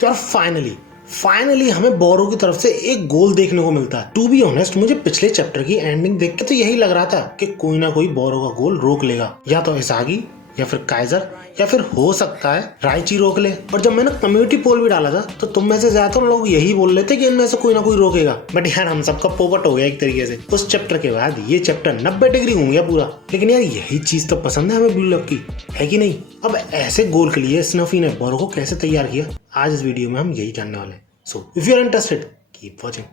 तो यार फाइनली हमें बोरो की तरफ से एक गोल देखने को मिलता है। टू बी ऑनेस्ट, मुझे पिछले चैप्टर की एंडिंग देख के तो यही लग रहा था कि कोई ना कोई बोरो का गोल रोक लेगा, या तो इसागी या फिर काइजर या फिर हो सकता है राइची रोक ले। और जब मैंने कम्युनिटी पोल भी डाला था तो तुम में से ज्यादातर लोग यही बोल रहे थे कि इनमें से कोई ना कोई रोकेगा। बट यार हम सबका पोपट हो गया एक तरीके से। उस चैप्टर के बाद ये चैप्टर 90 डिग्री घूम गया पूरा। लेकिन यार यही चीज तो पसंद है हमें ब्लू लॉक की, है कि नहीं। अब ऐसे गोल के लिए स्नफी ने बोरो को कैसे तैयार किया, आज इस वीडियो में हम यही जानने वाले हैं। So if you are interested keep watching.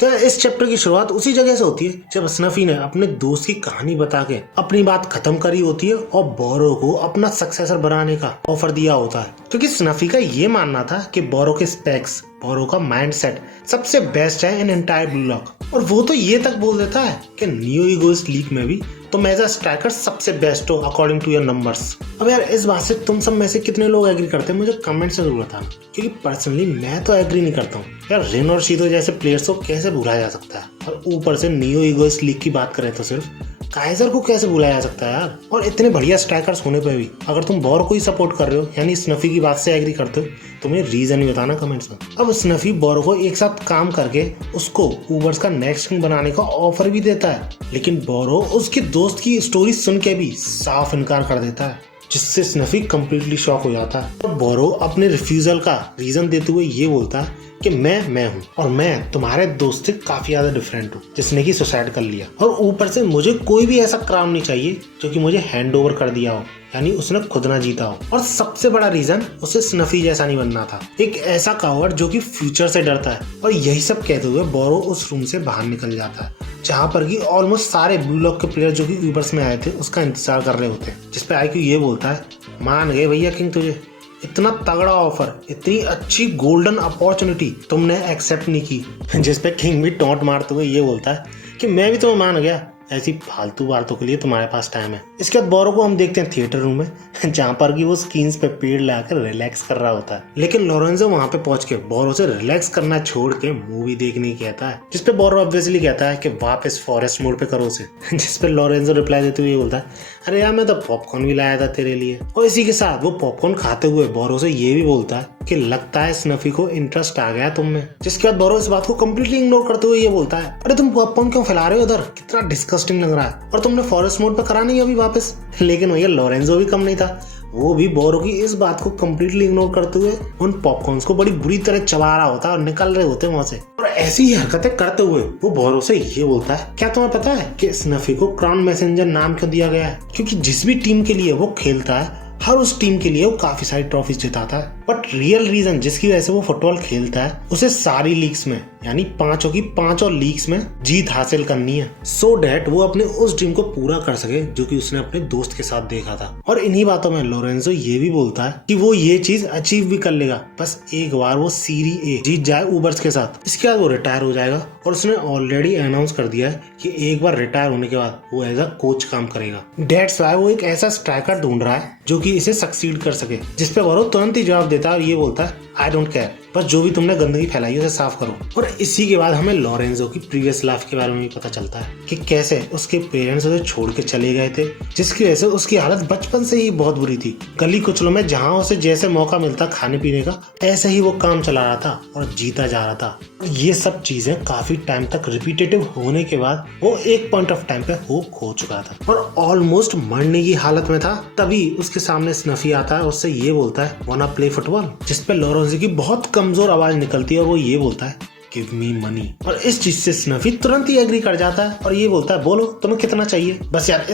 तो इस चैप्टर की शुरुआत उसी जगह से होती है जब स्नफी ने अपने दोस्त की कहानी बता के अपनी बात खत्म करी होती है और बोरो को अपना सक्सेसर बनाने का ऑफर दिया होता है। क्योंकि स्नफी का ये मानना था कि बोरो के स्पेक्स, बोरो का माइंडसेट सबसे बेस्ट है इन एंटायर ब्लू लॉक। और वो तो ये तक बोल देता है कि नियो ईगोइस्ट लीग में भी तुम एज अ स्ट्राइकर सबसे बेस्ट हो अकॉर्डिंग टू योर नंबर्स। अब यार इस बात से तुम सब में से कितने लोग एग्री करते हैं मुझे कमेंट से जरूर बताना, क्योंकि पर्सनली मैं तो एग्री नहीं करता हूँ। यार रिन और शीतो जैसे प्लेयर्स को कैसे भुलाया जा सकता है, और ऊपर से नियो ईगोइस्ट लीग की बात करें तो सिर्फ काइजर को कैसे भुलाया जा सकता है यार। और इतने बढ़िया स्ट्राइकर्स होने पे भी अगर तुम बोरो को ही सपोर्ट कर रहे हो, यानी स्नफी की बात से एग्री करते हो, तो मुझे रीजन ही बताना कमेंट्स में। अब स्नफी बोरो को एक साथ काम करके उसको ऊबर्स का नेक्स्ट किंग बनाने का ऑफर भी देता है, लेकिन बोरो उसके दोस्त की स्टोरी सुन के भी साफ इनकार कर देता है, जिससे स्नफी कंप्लीटली शॉक हो जाता है। और बोरो अपने रिफ्यूजल का रीजन देते हुए ये बोलता है कि मैं हूँ और मैं तुम्हारे दोस्त से काफी ज्यादा डिफरेंट हूँ जिसने की सुसाइड कर लिया, और ऊपर से मुझे कोई भी ऐसा क्राउन नहीं चाहिए जो कि मुझे हैंड ओवर कर दिया हो, यानी उसने खुद ना जीता हो। और सबसे बड़ा रीजन उसे स्नफी जैसा नहीं बनना था, एक ऐसा कावर्ड जो कि फ्यूचर से डरता है। और यही सब कहते हुए बोरो उस रूम से बाहर निकल जाता है जहाँ पर कि ऑलमोस्ट सारे ब्लू लॉक के प्लेयर जो कि ऊबर्स में आए थे उसका इंतजार कर रहे होते हैं। जिसपे आईक्यू ये बोलता है, मान गए भैया किंग, तुझे इतना तगड़ा ऑफर, इतनी अच्छी गोल्डन अपॉर्चुनिटी तुमने एक्सेप्ट नहीं की। जिसपे किंग भी टॉन्ट मारते हुए ये बोलता है कि मैं भी तुम्हें मान गया, ऐसी फालतू बातों के लिए तुम्हारे पास टाइम है। इसके बाद बोरो को हम देखते हैं थिएटर रूम में, जहाँ पर कि वो स्क्रीन्स पे पेड़ लगाकर रिलैक्स कर रहा होता है। लेकिन लोरेंजो वहाँ पे पहुंच के बोरो से रिलैक्स करना छोड़ के मूवी देखने कहता है, जिसपे बोरो ऑब्वियसली कहता है कि वापस फॉरेस्ट मोड पे करो उसे। जिसपे लोरेंजो रिप्लाई देते हुए बोलता है, अरे यार मैं तो पॉपकॉर्न भी लाया था तेरे लिए। और इसी के साथ वो पॉपकॉर्न खाते हुए बोरो से ये भी बोलता है कि लगता है स्नफी को इंटरेस्ट आ गया तुम में। जिसके बाद बोरो इस बात को कम्प्लीटली इग्नोर करते हुए ये बोलता है, अरे तुम पॉपकॉर्न क्यों फैला रहे हो उधर, कितना डिस्गस्टिंग लग रहा है, और तुमने फॉरेस्ट मोड पे करा नहीं अभी वापस। लेकिन भैया लोरेंजो भी कम नहीं था, वो भी बोरो की इस बात को कम्प्लीटली इग्नोर करते हुए उन पॉपकॉर्न्स को बड़ी बुरी तरह चबा रहा होता है और निकल रहे होते वहां से। और ऐसी ही हरकतें करते हुए वो बोरो से ये बोलता है, क्या तुम्हें पता है कि स्नफी को क्राउन मैसेंजर नाम क्यों दिया गया है? क्योंकि जिस भी टीम के लिए वो खेलता है हर उस टीम के लिए वो काफी सारी ट्रॉफीज जिताता है। बट रियल रीजन जिसकी वजह से वो फुटबॉल खेलता है, उसे सारी लीग्स में, यानी पांचों की पांचों लीग्स में जीत हासिल करनी है, सो डैट वो अपने उस ड्रीम को पूरा कर सके जो कि उसने अपने दोस्त के साथ देखा था। और इन्हीं बातों में लोरेंजो ये भी बोलता है कि वो ये चीज अचीव भी कर लेगा, बस एक बार वो सीरी ए जीत जाए ऊबर्स के साथ। इसके बाद वो रिटायर हो जाएगा, और उसने ऑलरेडी अनाउंस कर दिया है कि एक बार रिटायर होने के बाद वो एज अ कोच काम करेगा। डेट्स वाई वो एक ऐसा स्ट्राइकर ढूंढ रहा है जो कि इसे सक्सीड कर सके। जिसपे वो तुरंत ही जवाब देता है और ये बोलता है, आई डोंट केयर, बस जो भी तुमने गंदगी फैलाई है उसे साफ करो। और इसी के बाद हमें लोरेंजो की प्रीवियस लाइफ के बारे में भी पता चलता है कि कैसे उसके पेरेंट्स उसे छोड़ के चले गए थे, जिसकी वजह से उसकी हालत बचपन से ही बहुत बुरी थी। गली कुचलों में जहाँ उसे जैसे मौका मिलता खाने पीने का, ऐसे ही वो काम चला रहा था और जीता जा रहा था। ये सब चीजें काफी टाइम तक रिपीटेटिव होने के बाद वो एक पॉइंट ऑफ टाइम पे होप खो चुका था और ऑलमोस्ट मरने की हालत में था। तभी उसके सामने स्नफी आता है, उससे ये बोलता है, वाना प्ले फुटबॉल? जिसपे लोरेंजो की बहुत कमजोर आवाज निकलती है और वो ये बोलता है, गिव मी मनी। और इस चीज से स्नफी तुरंत ही एग्री कर जाता है और ये बोलता है, बोलो तुम्हें कितना चाहिए? बस यार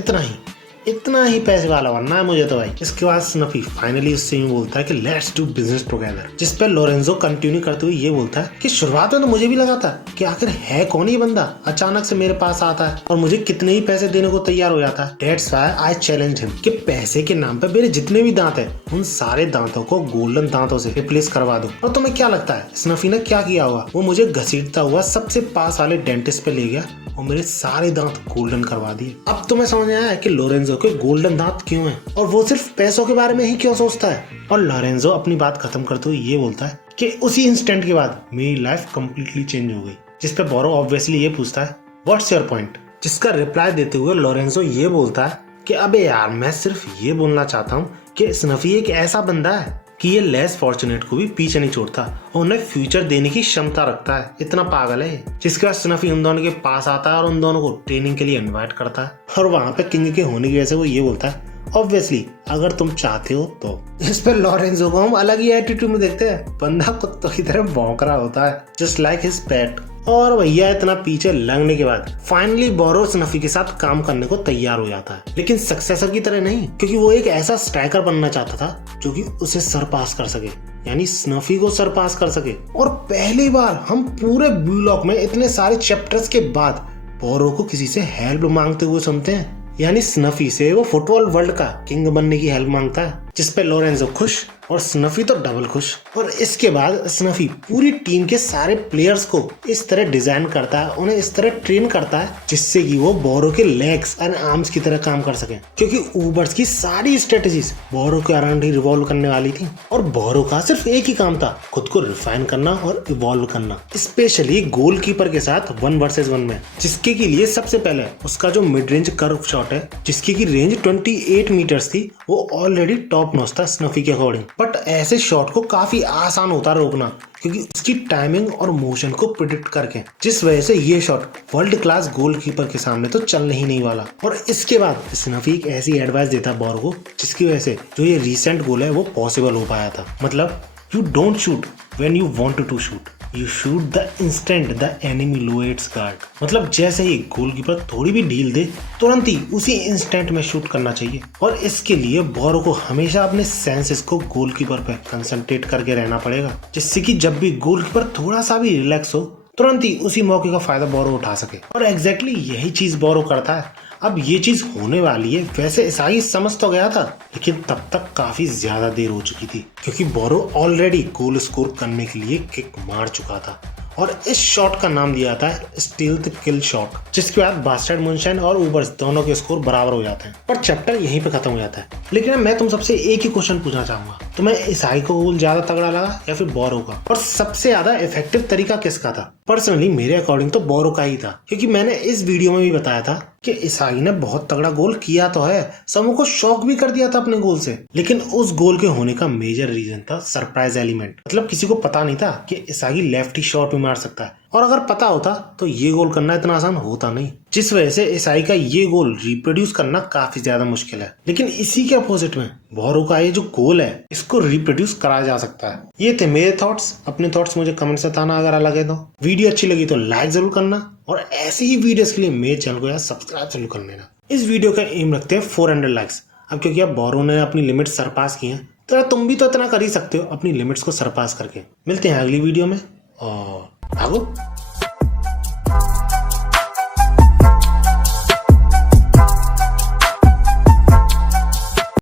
इतना ही पैसे वाला बनना है मुझे तो भाई। इसके बाद स्नफी फाइनली उससे यूं बोलता है कि लेट्स डू बिजनेस टुगेदर। जिस पे लोरेंजो कंटिन्यू करते हुए ये बोलता है कि शुरुआत में तो मुझे भी लगा था कि आखिर है कौन ये बंदा, अचानक से मेरे पास आता है और मुझे कितने ही पैसे देने को तैयार हो जाता है। That's why I challenge him कि पैसे के नाम पे मेरे जितने भी दांत है उन सारे दांतों को गोल्डन दांतों से रिप्लेस करवा दो। और तुम्हें क्या लगता है स्नफी ने क्या किया होगा? वो मुझे घसीटता हुआ सबसे पास वाले डेंटिस्ट पे ले गया और मेरे सारे दांत गोल्डन करवा दिए। अब तुम्हें समझ में आया कि लोरेंजो के गोल्डन दांत क्यों हैं और वो सिर्फ पैसों के बारे में ही क्यों सोचता है। और लोरेंजो अपनी बात खत्म करते हुए ये बोलता है कि उसी इंस्टेंट के बाद मेरी लाइफ कंप्लीटली चेंज हो गई। जिस पे बोरो ऑब्वियसली ये पूछता है, व्हाट्स योर पॉइंट? जिसका रिप्लाई देते हुए लोरेंजो ये बोलता है कि अबे यार मैं सिर्फ ये बोलना चाहता हूँ कि स्नफी एक ऐसा बंदा है कि ये लेस फॉर्चुनेट को भी पीछे नहीं छोड़ता और उन्हें फ्यूचर देने की क्षमता रखता है। इतना पागल है। जिसके बाद स्नफी उन दोनों के पास आता है और उन दोनों को ट्रेनिंग के लिए इनवाइट करता है और वहां पे किंग के होने की वजह से वो ये बोलता है ऑब्वियसली अगर तुम चाहते हो तो। इस पर लॉरेंजो को हम अलग ही एटीट्यूड में देखते हैं। बंदा कुत्तों की तरह भौंक रहा होता है जस्ट लाइक हिज पेट। और भैया इतना पीछे लगने के बाद फाइनली बोरो स्नफी के साथ काम करने को तैयार हो जाता है, लेकिन सक्सेसर की तरह नहीं, क्योंकि वो एक ऐसा स्ट्राइकर बनना चाहता था जो कि उसे सरपास कर सके, यानी स्नफी को सरपास कर सके। और पहली बार हम पूरे ब्लॉक में इतने सारे चैप्टर्स के बाद बोरो को किसी से हेल्प मांगते हुए सुनते हैं, यानी स्नफी से वो फुटबॉल वर्ल्ड का किंग बनने की हेल्प मांगता है, जिसपे लोरेंजो खुश और स्नफी तो डबल खुश। और इसके बाद स्नफी पूरी टीम के सारे प्लेयर्स को इस तरह डिजाइन करता है, उन्हें इस तरह ट्रेन करता है जिससे कि वो बोरो के लेग्स एंड आर्म्स की तरह काम कर सके, क्योंकि ऊबर्स की सारी स्ट्रेटेजीज बोरो के अराउंड ही रिवॉल्व करने वाली थी। और बोरो का सिर्फ एक ही काम था, खुद को रिफाइन करना और इवॉल्व करना, स्पेशली गोलकीपर के साथ 1 वर्सेस 1 में, जिसके के लिए सबसे पहले उसका जो मिड रेंज कर्व शॉट है जिसकी की रेंज 28 मीटर्स थी वो ऑलरेडी टॉप नॉच था स्नफी के अकॉर्डिंग। बट ऐसे शॉट को काफी आसान होता रोकना क्योंकि उसकी टाइमिंग और मोशन को प्रिडिक्ट करके, जिस वजह से ये शॉट वर्ल्ड क्लास गोलकीपर के सामने तो चलने ही नहीं वाला। और इसके बाद स्नफी एक ऐसी एडवाइस देता है बोरो को जिसकी वजह से जो ये रीसेंट गोल है वो पॉसिबल हो पाया था। मतलब you don't shoot when you want to shoot, you shoot the instant the enemy lowers guard. मतलब जैसे ही गोलकीपर थोड़ी भी ढील दे तुरंत ही उसी इंस्टेंट में शूट करना चाहिए। और इसके लिए बोरो को हमेशा अपने सेंसेस को गोलकीपर पे कंसंट्रेट करके रहना पड़ेगा, जिससे कि जब भी गोलकीपर थोड़ा सा भी रिलैक्स हो तुरंत ही उसी मौके का फायदा बोरो उठा सके। और एग्जैक्टली यही चीज बोरो करता है। अब ये चीज होने वाली है वैसे ईसाई समझ तो गया था, लेकिन तब तक काफी ज्यादा देर हो चुकी थी क्योंकि बोरो ऑलरेडी गोल स्कोर करने के लिए किक मार चुका था। और इस शॉट का नाम दिया था स्टील्थ किल शॉट, जिसके बाद बास्टर्ड मुनशाइन और ऊबर्स दोनों के स्कोर बराबर हो जाते हैं और चैप्टर यहीं पे खत्म हो जाता है। लेकिन मैं तुम सबसे एक ही क्वेश्चन पूछना चाहूंगा, तुम्हें ईसाई को गोल ज्यादा तगड़ा लगा या फिर बोरो का? और सबसे ज्यादा इफेक्टिव तरीका किसका था? पर्सनली मेरे अकॉर्डिंग तो बोरो का ही था, क्योंकि मैंने इस वीडियो में भी बताया था कि ईसाई ने बहुत तगड़ा गोल किया तो है, सबों को शॉक भी कर दिया था अपने गोल से, लेकिन उस गोल के होने का मेजर रीजन था सरप्राइज एलिमेंट। मतलब किसी को पता नहीं था कि ईसाई लेफ्टी शॉट भी मार सकता है, और अगर पता होता तो ये गोल करना इतना आसान होता नहीं, जिस वजह से ईसाई का ये गोल रिप्रोड्यूस करना काफी ज्यादा मुश्किल है। लेकिन इसी के अपोजिट में बोरो का ये जो गोल है इसको रिप्रोड्यूस करा जा सकता है। ये थे मेरे थॉट्स। अपने थॉट्स मुझे कमेंट से बताना अगर अलग है तो। वीडियो अच्छी लगी तो लाइक जरूर करना और ऐसी ही वीडियोस के लिए मेरे चैनल को यार सब्सक्राइब जरूर कर लेना। इस वीडियो का एम रखते हैं 400 लाइक्स। अब क्योंकि अब बोरो ने अपनी लिमिट्स सरपास की हैं तो यार तुम भी तो इतना कर ही सकते हो अपनी लिमिट्स को सरपास करके। मिलते हैं अगली वीडियो में और भागो।